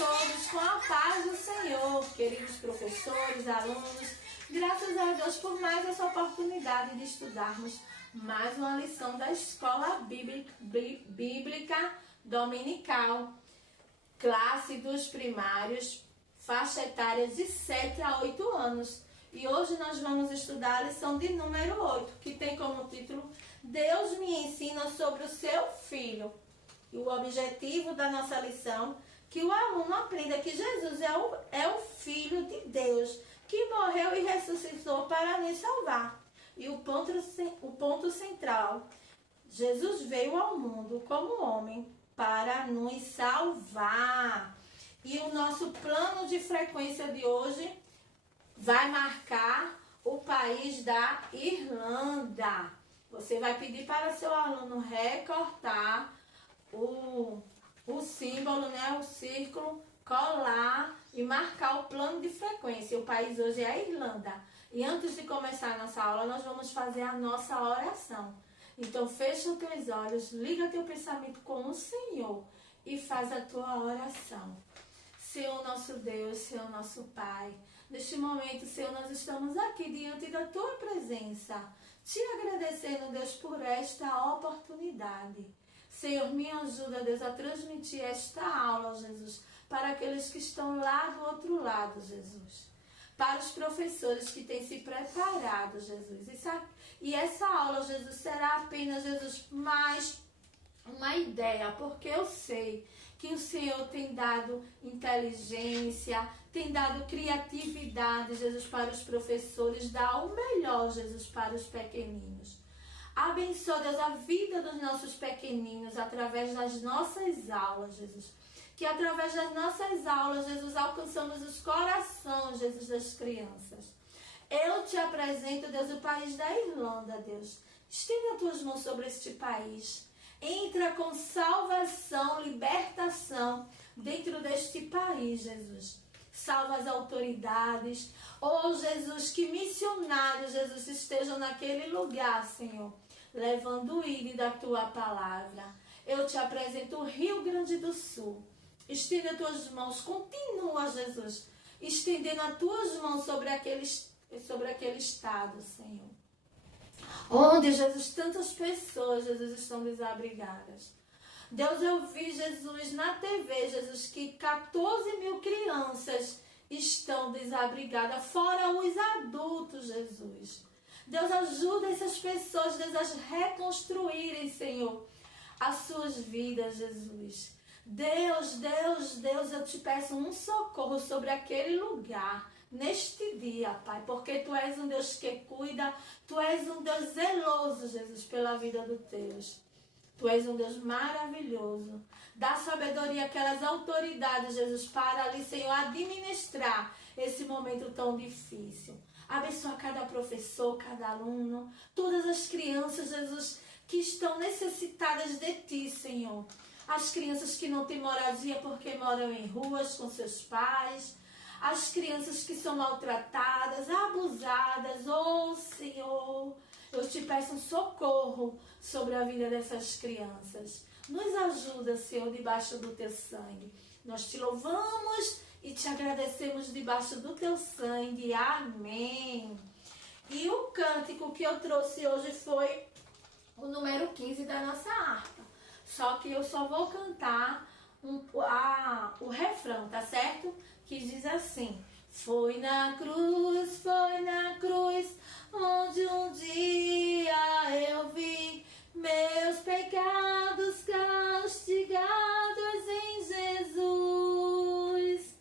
todos com a paz do Senhor, queridos professores, alunos. Graças a Deus por mais essa oportunidade de estudarmos mais uma lição da Escola Bíblica Dominical, classe dos primários, faixa etária de 7 a 8 anos. E hoje nós vamos estudar a lição de número 8, que tem como título Deus me ensina sobre o seu filho. E o objetivo da nossa lição é que o aluno aprenda que Jesus é o Filho de Deus, que morreu e ressuscitou para nos salvar. E o ponto central, Jesus veio ao mundo como homem para nos salvar. E o nosso plano de frequência de hoje vai marcar o país da Irlanda. Você vai pedir para seu aluno recortar o símbolo, né, o círculo, colar e marcar o plano de frequência. O país hoje é a Irlanda. E antes de começar a nossa aula, nós vamos fazer a nossa oração. Então, fecha os teus olhos, liga teu pensamento com o Senhor e faz a tua oração. Senhor nosso Deus, Senhor nosso Pai, neste momento, Senhor, nós estamos aqui diante da Tua presença, te agradecendo, Deus, por esta oportunidade. Senhor, me ajuda, Deus, a transmitir esta aula, Jesus, para aqueles que estão lá do outro lado, Jesus. Para os professores que têm se preparado, Jesus. E essa aula, Jesus, será apenas, Jesus, mais uma ideia, porque eu sei que o Senhor tem dado inteligência, tem dado criatividade, Jesus, para os professores, dá o melhor, Jesus, para os pequeninos. Abençoa, Deus, a vida dos nossos pequeninos através das nossas aulas, Jesus. Que através das nossas aulas, Jesus, alcançamos os corações, Jesus, das crianças. Eu te apresento, Deus, o país da Irlanda, Deus. Estenda as tuas mãos sobre este país. Entra com salvação, libertação dentro deste país, Jesus. Salva as autoridades. Oh, Jesus, que missionários, Jesus, estejam naquele lugar, Senhor, levando o ídolo da tua palavra. Eu te apresento o Rio Grande do Sul. Estenda as tuas mãos, continua, Jesus, estendendo as tuas mãos sobre aquele estado, Senhor. Onde, Jesus, tantas pessoas, Jesus, estão desabrigadas. Deus, eu vi, Jesus, na TV, Jesus, que 14 mil crianças estão desabrigadas, fora os adultos, Jesus. Deus, ajuda essas pessoas, Deus, a reconstruírem, Senhor, as suas vidas, Jesus. Deus, eu te peço um socorro sobre aquele lugar, neste dia, Pai, porque Tu és um Deus que cuida, Tu és um Deus zeloso, Jesus, pela vida dos Teus. Tu és um Deus maravilhoso. Dá sabedoria àquelas autoridades, Jesus, para ali, Senhor, administrar esse momento tão difícil. Abençoa cada professor, cada aluno, todas as crianças, Jesus, que estão necessitadas de Ti, Senhor. As crianças que não têm moradia porque moram em ruas com seus pais. As crianças que são maltratadas, abusadas. Oh, Senhor, eu te peço um socorro sobre a vida dessas crianças. Nos ajuda, Senhor, debaixo do Teu sangue. Nós te louvamos e te agradecemos debaixo do Teu sangue. Amém. E o cântico que eu trouxe hoje foi o número 15 da nossa harpa. Só que eu só vou cantar o refrão, tá certo? Que diz assim: foi na cruz, onde um dia eu vi meus pecados castigados em Jesus.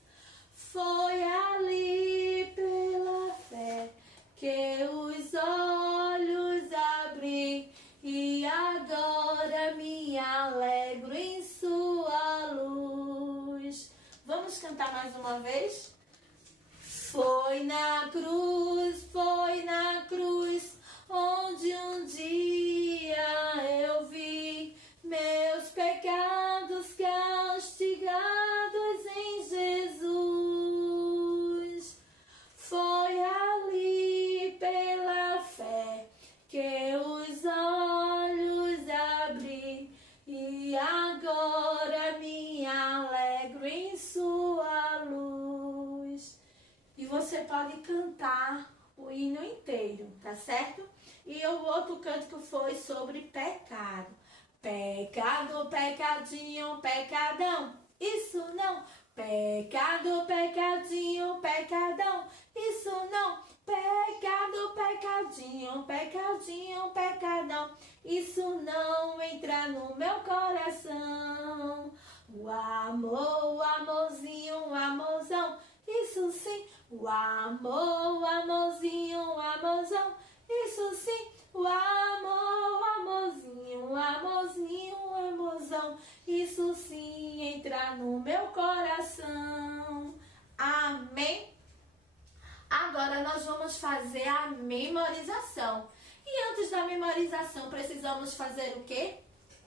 Foi ali pela fé que os olhos abri e agora me alegro em sua luz. Vamos cantar mais uma vez? Foi na cruz, onde um dia eu vi meus pecados castigados em Jesus. Foi ali pela fé que os olhos abri e agora me alegro em sua certo? E o outro cântico foi sobre pecado. Pecado, pecadinho, pecadão, isso não. Pecado, pecadinho, pecadão, isso não. Pecado, pecadinho, pecadinho, pecadão, isso não entra no meu coração. O amor, o amorzinho, o amorzão, isso sim. O amor, o amorzinho, o amorzão, isso sim. O amor, o amorzinho, o amorzinho, o amorzão, isso sim entra no meu coração. Amém? Agora nós vamos fazer a memorização. E antes da memorização, precisamos fazer o quê?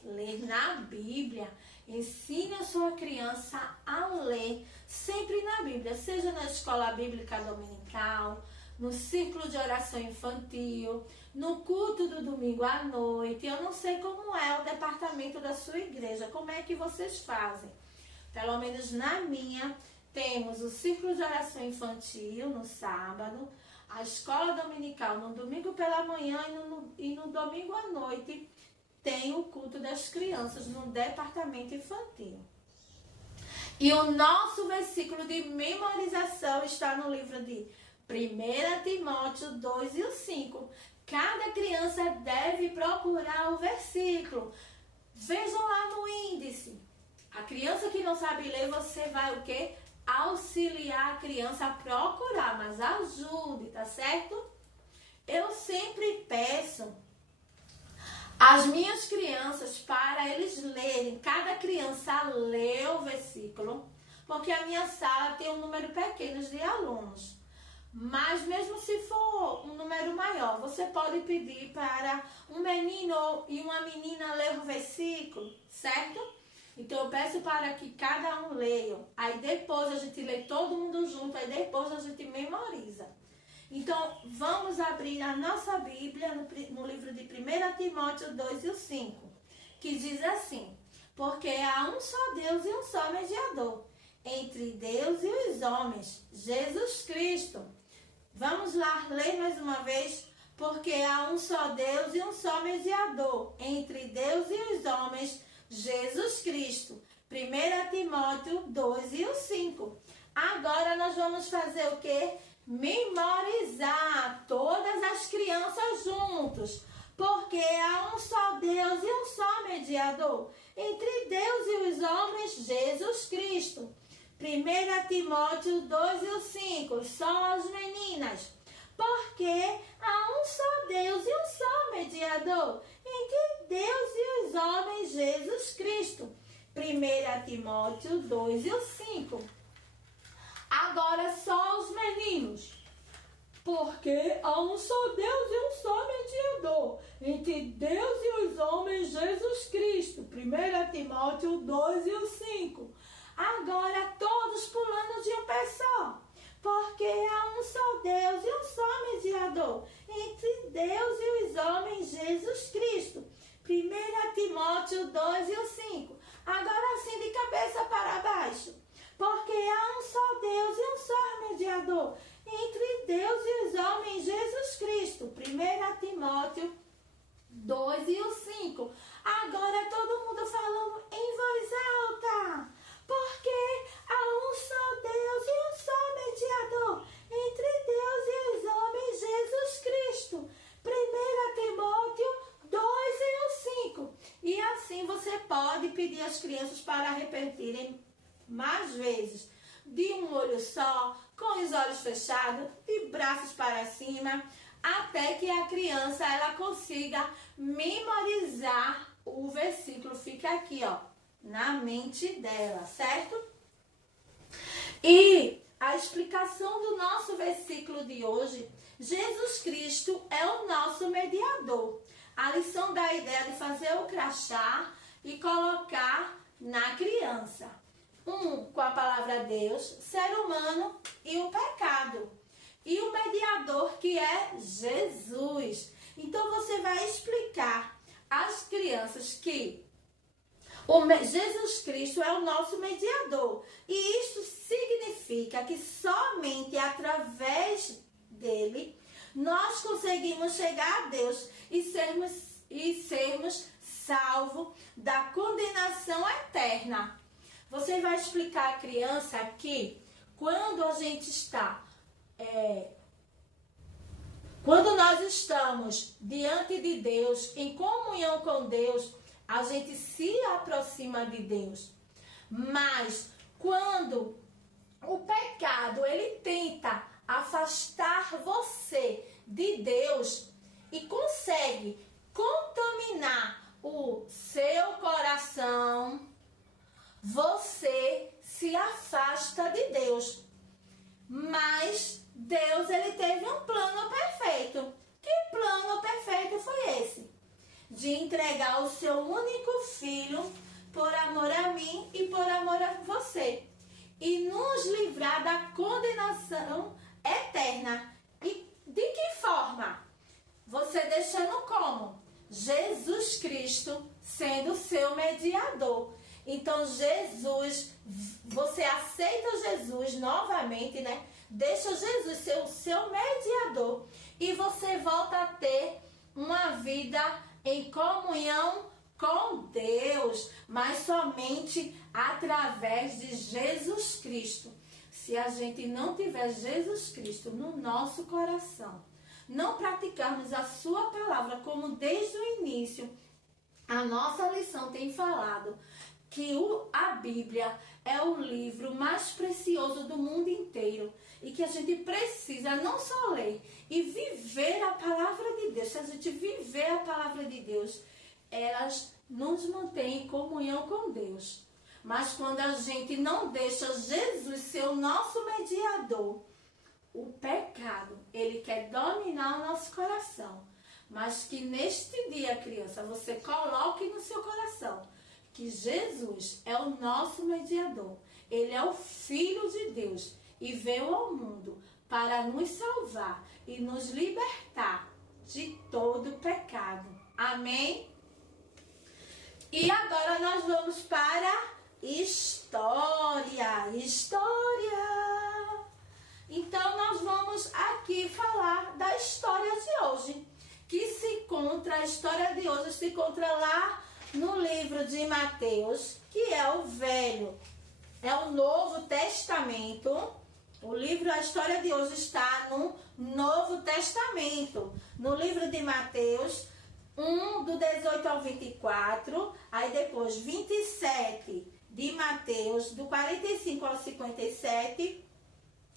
Ler na Bíblia. Ensine a sua criança a ler sempre na Bíblia, seja na escola bíblica dominical, no círculo de oração infantil, no culto do domingo à noite. Eu não sei como é o departamento da sua igreja, como é que vocês fazem. Pelo menos na minha, temos o círculo de oração infantil no sábado, a escola dominical no domingo pela manhã e no domingo à noite tem o culto das crianças no departamento infantil. E o nosso versículo de memorização está no livro de 1 Timóteo 2 e 5. Cada criança deve procurar o versículo. Vejam lá no índice. A criança que não sabe ler, você vai o quê? Auxiliar a criança a procurar, mas ajude, tá certo? Eu sempre peço às minhas crianças para eles lerem. Cada criança lê o versículo, porque a minha sala tem um número pequeno de alunos. Mas mesmo se for um número maior, você pode pedir para um menino e uma menina ler o versículo, certo? Então eu peço para que cada um leia. Aí depois a gente lê todo mundo junto, aí depois a gente memoriza. Então vamos abrir a nossa Bíblia no livro de 1 Timóteo 2 e 5, que diz assim: porque há um só Deus e um só mediador entre Deus e os homens, Jesus Cristo. Vamos lá, ler mais uma vez. Porque há um só Deus e um só mediador entre Deus e os homens, Jesus Cristo. 1 Timóteo 2 e 5. Agora nós vamos fazer o quê? Memorizar todas as crianças juntos. Porque há um só Deus e um só mediador entre Deus e os homens, Jesus Cristo. 1 Timóteo 2 e 5, só as meninas. Porque há um só Deus e um só mediador entre Deus e os homens, Jesus Cristo. 1 Timóteo 2 e 5. Agora só os meninos. Porque há um só Deus e um só mediador entre Deus e os homens, Jesus Cristo. 1 Timóteo 2 e 5. Agora todos pulando de um pé só. Porque há um só Deus e um só mediador entre Deus e os homens, Jesus Cristo. 1 Timóteo 2 e 5. Agora assim de cabeça para baixo. Porque há um só Deus e um só mediador entre Deus e os homens, Jesus Cristo. 1 Timóteo 2 e 5. Agora todo mundo falando em voz alta. Porque há um só Deus e um só mediador entre Deus e os homens, Jesus Cristo. 1 Timóteo 2 e 5. E assim você pode pedir às crianças para repetirem mais vezes. De um olho só, com os olhos fechados, de braços para cima, até que a criança ela consiga memorizar o versículo. Fica aqui, ó, na mente dela, certo? E a explicação do nosso versículo de hoje: Jesus Cristo é o nosso mediador. A lição da ideia de fazer o crachá e colocar na criança. Com a palavra Deus, ser humano e o pecado. E o mediador, que é Jesus. Então você vai explicar às crianças que Jesus Cristo é o nosso mediador. E isso significa que somente através dele nós conseguimos chegar a Deus e sermos salvos da condenação eterna. Você vai explicar à criança que quando a gente está, quando nós estamos diante de Deus, em comunhão com Deus, a gente se aproxima de Deus. Mas quando o pecado, ele tenta afastar você de Deus e consegue contaminar o seu coração, você se afasta de Deus. Mas Deus, ele teve um plano perfeito. Que plano perfeito foi esse? De entregar o seu único filho por amor a mim e por amor a você. E nos livrar da condenação eterna. E de que forma? Você deixando como? Jesus Cristo sendo seu mediador. Então Jesus, você aceita Jesus novamente, né? Deixa Jesus ser o seu mediador. E você volta a ter uma vida em comunhão com Deus, mas somente através de Jesus Cristo. Se a gente não tiver Jesus Cristo no nosso coração, não praticarmos a sua palavra como desde o início, a nossa lição tem falado que a Bíblia é o livro mais precioso do mundo inteiro e que a gente precisa não só ler e viver a palavra de Deus. Se a gente viver a palavra de Deus, elas nos mantêm em comunhão com Deus. Mas quando a gente não deixa Jesus ser o nosso mediador, o pecado, ele quer dominar o nosso coração. Mas que neste dia, criança, você coloque no seu coração que Jesus é o nosso mediador. Ele é o Filho de Deus e veio ao mundo para nos salvar e nos libertar de todo pecado. Amém? E agora nós vamos para história. Então nós vamos aqui falar da história de hoje, a história de hoje se encontra lá no livro de Mateus, que é o Novo Testamento. A história de hoje está no Novo Testamento, no livro de Mateus 1, do 18 ao 24, aí depois 27 de Mateus, do 45 ao 57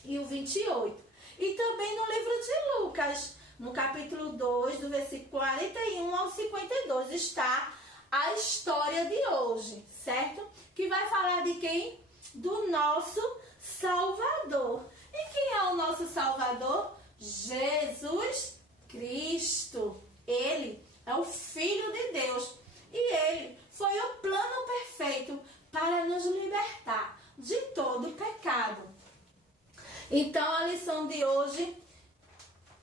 e o 28. E também no livro de Lucas, no capítulo 2, do versículo 41 ao 52, está a história de hoje, certo? Que vai falar de quem? Do nosso Salvador. E quem é o nosso Salvador? Jesus Cristo. Ele é o Filho de Deus. E ele foi o plano perfeito para nos libertar de todo pecado. Então a lição de hoje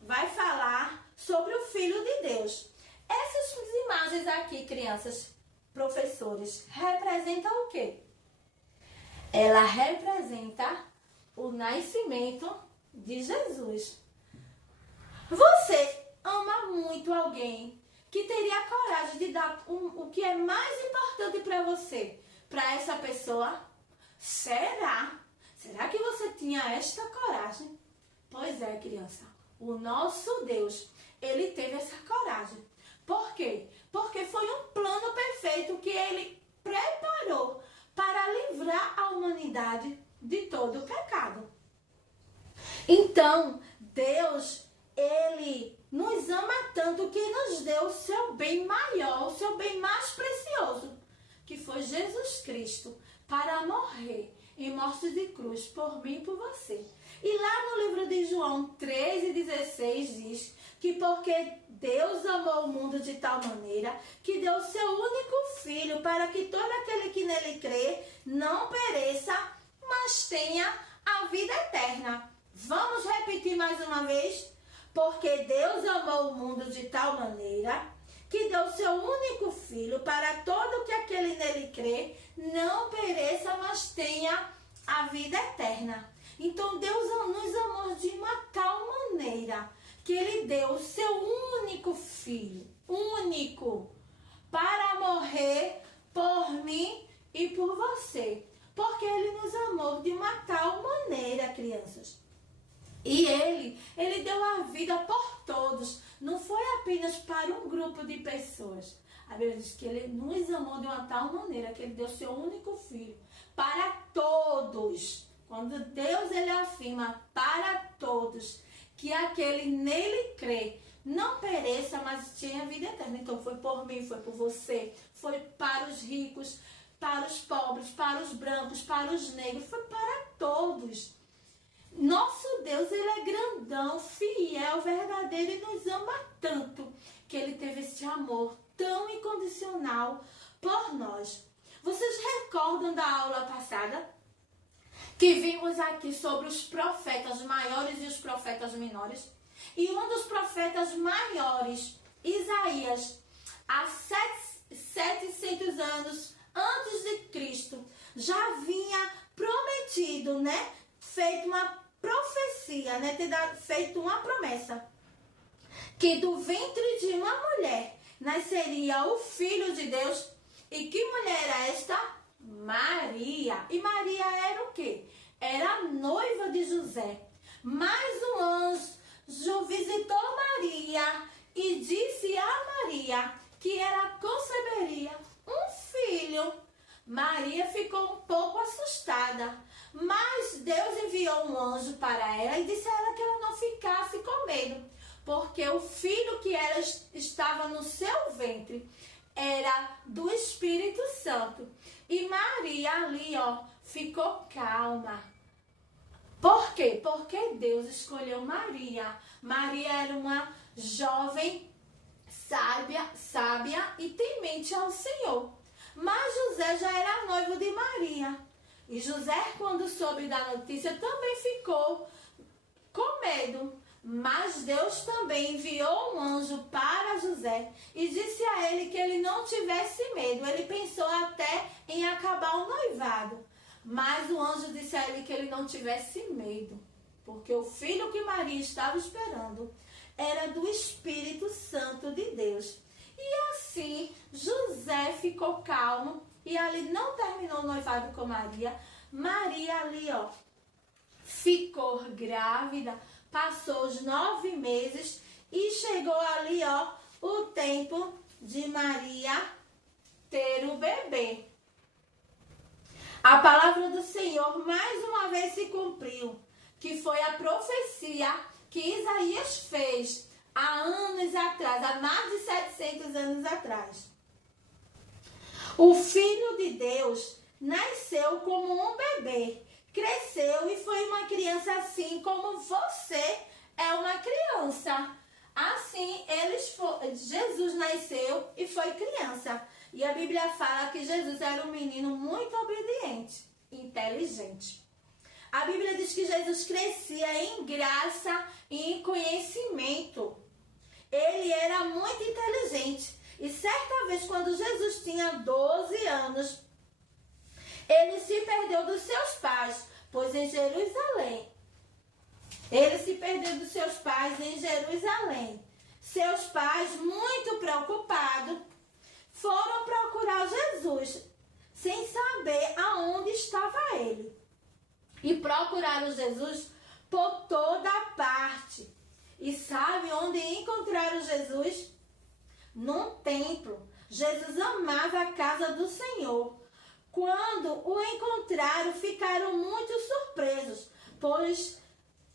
vai falar sobre o Filho de Deus. Essas imagens aqui, crianças, professores, representam o quê? Ela representa o nascimento de Jesus. Você ama muito alguém que teria coragem de dar o que é mais importante para você, para essa pessoa? Será? Será que você tinha esta coragem? Pois é, criança. O nosso Deus, ele teve essa coragem. Por quê? Porque foi um plano perfeito que ele preparou para livrar a humanidade de todo o pecado. Então, Deus, ele nos ama tanto que nos deu o seu bem maior, o seu bem mais precioso, que foi Jesus Cristo, para morrer em morte de cruz por mim e por você. E lá no livro de João 3:16 diz que porque Deus amou o mundo de tal maneira que deu o seu único filho para que todo aquele que nele crê não pereça, mas tenha a vida eterna. Vamos repetir mais uma vez? Porque Deus amou o mundo de tal maneira que deu o seu único filho para todo que aquele nele crê não pereça, mas tenha a vida eterna. Então Deus nos amou de uma tal maneira que ele deu o seu único filho, único, para morrer por mim e por você. Porque ele nos amou de uma tal maneira, crianças. E ele deu a vida por todos. Não foi apenas para um grupo de pessoas. A Bíblia diz que ele nos amou de uma tal maneira que ele deu seu único filho para todos. Quando Deus ele afirma para todos que aquele nele crê não pereça, mas tenha vida eterna. Então foi por mim, foi por você, foi para os ricos, para os pobres, para os brancos, para os negros, foi para todos. Nosso Deus, ele é grandão, fiel, verdadeiro e nos ama tanto que ele teve esse amor tão incondicional por nós. Vocês recordam da aula passada? Que vimos aqui sobre os profetas maiores e os profetas menores? E um dos profetas maiores, Isaías, há 700 anos antes de Cristo, já vinha prometido, né? Feito uma profecia, né? Feito uma promessa. Que do ventre de uma mulher nasceria o Filho de Deus. E que mulher era esta? Maria. E Maria era o quê? Era a noiva de José. Mas um anjo visitou Maria e disse a Maria que ela conceberia um filho. Maria ficou um pouco assustada, mas Deus enviou um anjo para ela e disse a ela que ela não ficasse com medo, porque o filho que ela estava no seu ventre era do Espírito Santo. E Maria ali, ficou calma. Por quê? Porque Deus escolheu Maria. Maria era uma jovem sábia e temente ao Senhor. Mas José já era noivo de Maria. E José, quando soube da notícia, também ficou com medo. Mas Deus também enviou um anjo para José e disse a ele que ele não tivesse medo. Ele pensou até em acabar o noivado. Mas o anjo disse a ele que ele não tivesse medo, porque o filho que Maria estava esperando era do Espírito Santo de Deus. E assim, José ficou calmo e ali não terminou o noivado com Maria. Maria ali, ficou grávida, passou os 9 meses e chegou ali, o tempo de Maria ter o bebê. A palavra do Senhor mais uma vez se cumpriu, que foi a profecia que Isaías fez há anos atrás, há mais de 700 anos atrás. O Filho de Deus nasceu como um bebê, cresceu e foi uma criança assim como você é uma criança. Assim, Jesus nasceu e foi criança. E a Bíblia fala que Jesus era um menino muito obediente, inteligente. A Bíblia diz que Jesus crescia em graça e em conhecimento. Ele era muito inteligente. E certa vez, quando Jesus tinha 12 anos, ele se perdeu dos seus pais, pois em Jerusalém. Ele se perdeu dos seus pais em Jerusalém. Seus pais, muito preocupados, foram procurar Jesus, sem saber aonde estava ele. E procuraram Jesus por toda parte. E sabe onde encontraram Jesus? Num templo. Jesus amava a casa do Senhor. Quando o encontraram, ficaram muito surpresos, pois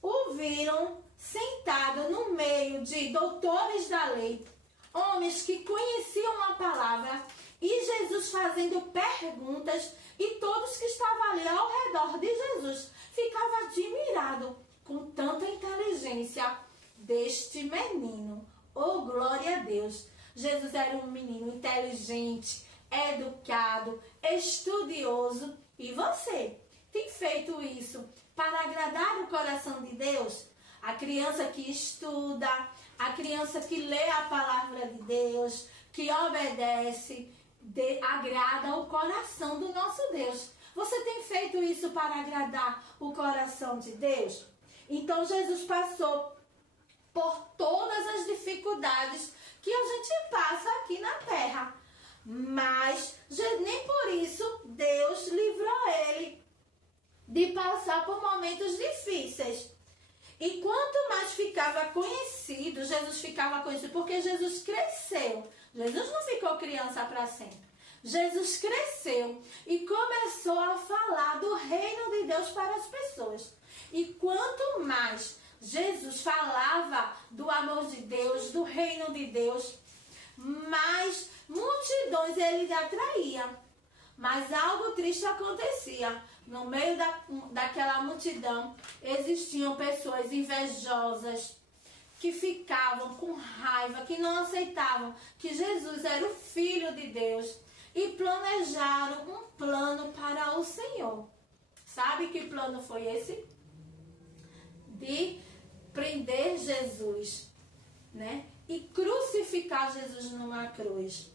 o viram sentado no meio de doutores da lei, homens que conheciam a palavra, e Jesus fazendo perguntas, e todos que estavam ali ao redor de Jesus ficavam admirados com tanta inteligência deste menino. Oh, glória a Deus! Jesus era um menino inteligente, educado, estudioso. E você tem feito isso para agradar o coração de Deus? A criança que estuda, a criança que lê a palavra de Deus, que obedece, agrada o coração do nosso Deus. Você tem feito isso para agradar o coração de Deus? Então Jesus passou por todas as dificuldades que a gente passa aqui na terra. Mas nem por isso Deus livrou ele de passar por momentos difíceis. E quanto mais ficava conhecido, Jesus ficava conhecido, porque Jesus cresceu. Jesus não ficou criança para sempre. Jesus cresceu e começou a falar do reino de Deus para as pessoas. E quanto mais Jesus falava do amor de Deus, do reino de Deus, mais multidões ele atraía. Mas algo triste acontecia. No meio daquela multidão existiam pessoas invejosas que ficavam com raiva, que não aceitavam que Jesus era o Filho de Deus e planejaram um plano para o Senhor. Sabe que plano foi esse? De prender Jesus, né? E crucificar Jesus numa cruz.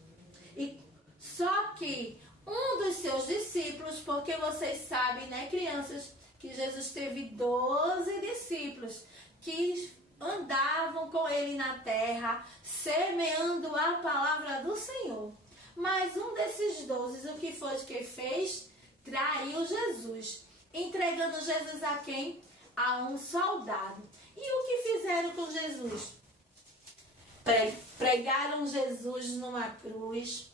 E só que um dos seus discípulos, porque vocês sabem, né, crianças, que Jesus teve 12 discípulos que andavam com ele na terra, semeando a palavra do Senhor. Mas um desses 12, o que foi que fez? Traiu Jesus, entregando Jesus a quem? A um soldado. E o que fizeram com Jesus? Pregaram Jesus numa cruz,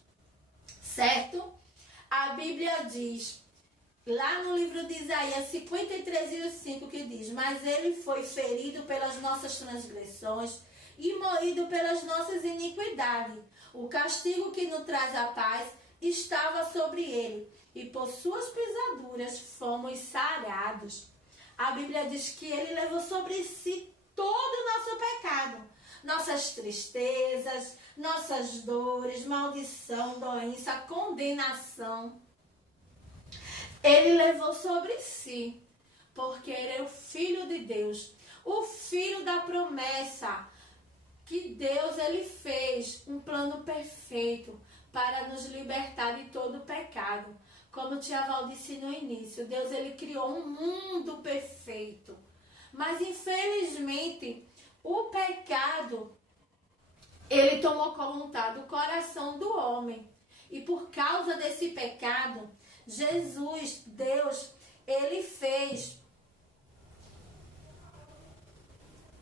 certo? A Bíblia diz, lá no livro de Isaías 53:5, que diz: mas ele foi ferido pelas nossas transgressões e moído pelas nossas iniquidades. O castigo que nos traz a paz estava sobre ele, e por suas pisaduras fomos sarados. A Bíblia diz que ele levou sobre si todo o nosso pecado, nossas tristezas, nossas dores, maldição, doença, condenação. Ele levou sobre si, porque ele é o Filho de Deus, o Filho da promessa, que Deus ele fez um plano perfeito para nos libertar de todo o pecado. Como tia Val disse no início, Deus ele criou um mundo perfeito. Mas infelizmente o pecado ele tomou conta do coração do homem. E por causa desse pecado, Jesus, Deus, ele fez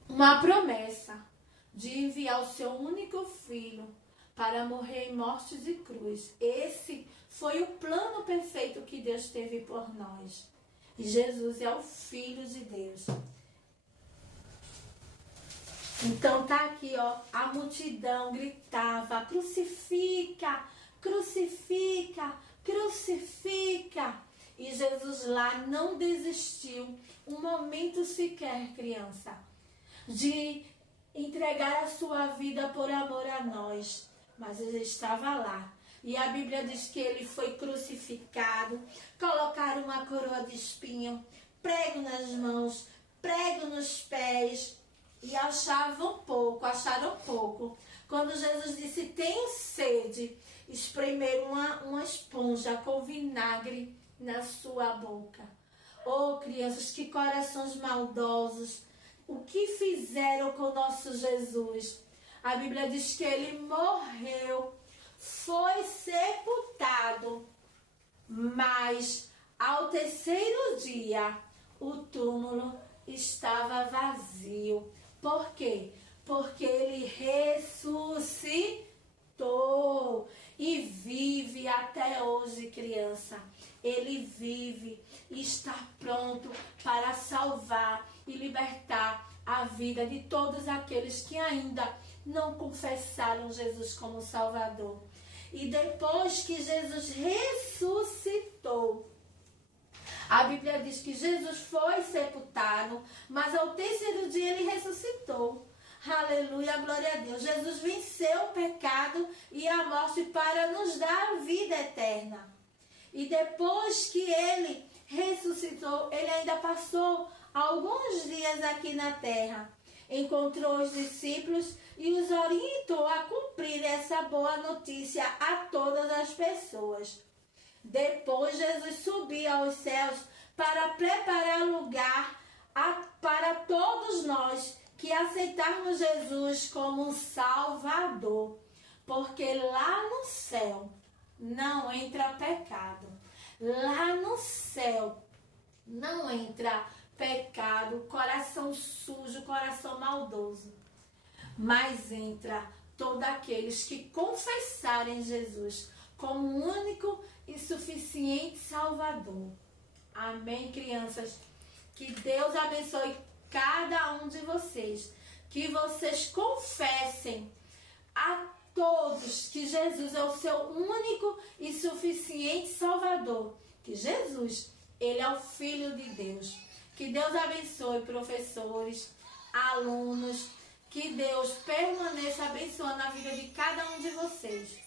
uma promessa de enviar o seu único filho para morrer em morte de cruz. Esse foi o plano perfeito que Deus teve por nós. E Jesus é o Filho de Deus. Então tá aqui, ó, a multidão gritava: crucifica, crucifica, crucifica. E Jesus lá não desistiu um momento sequer, criança, de entregar a sua vida por amor a nós. Mas ele estava lá. E a Bíblia diz que ele foi crucificado, colocaram uma coroa de espinho, prego nas mãos, prego nos pés. E acharam pouco. Quando Jesus disse: tenho sede, espremeram uma esponja com vinagre na sua boca. Oh, crianças, que corações maldosos. O que fizeram com o nosso Jesus? A Bíblia diz que ele morreu, foi sepultado, mas ao terceiro dia o túmulo estava vazio. Por quê? Porque ele ressuscitou e vive até hoje, criança. Ele vive e está pronto para salvar e libertar a vida de todos aqueles que ainda não confessaram Jesus como Salvador. E depois que Jesus ressuscitou, a Bíblia diz que Jesus foi sepultado, mas ao terceiro dia ele ressuscitou. Aleluia, glória a Deus. Jesus venceu o pecado e a morte para nos dar a vida eterna. E depois que ele ressuscitou, ele ainda passou alguns dias aqui na terra. Encontrou os discípulos e os orientou a cumprir essa boa notícia a todas as pessoas. Depois Jesus subiu aos céus para preparar lugar para todos nós que aceitarmos Jesus como um Salvador, porque lá no céu não entra pecado. Lá no céu não entra pecado, coração sujo, coração maldoso. Mas entra todos aqueles que confessarem Jesus como único e suficiente Salvador. Amém, crianças? Que Deus abençoe cada um de vocês. Que vocês confessem a todos que Jesus é o seu único e suficiente Salvador. Que Jesus, Ele é o Filho de Deus. Que Deus abençoe professores, alunos. Que Deus permaneça abençoando a vida de cada um de vocês.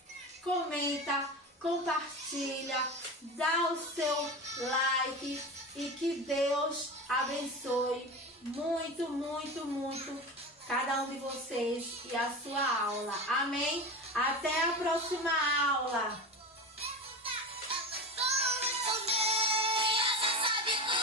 Comenta, compartilha, dá o seu like e que Deus abençoe muito, muito, muito cada um de vocês e a sua aula. Amém? Até a próxima aula!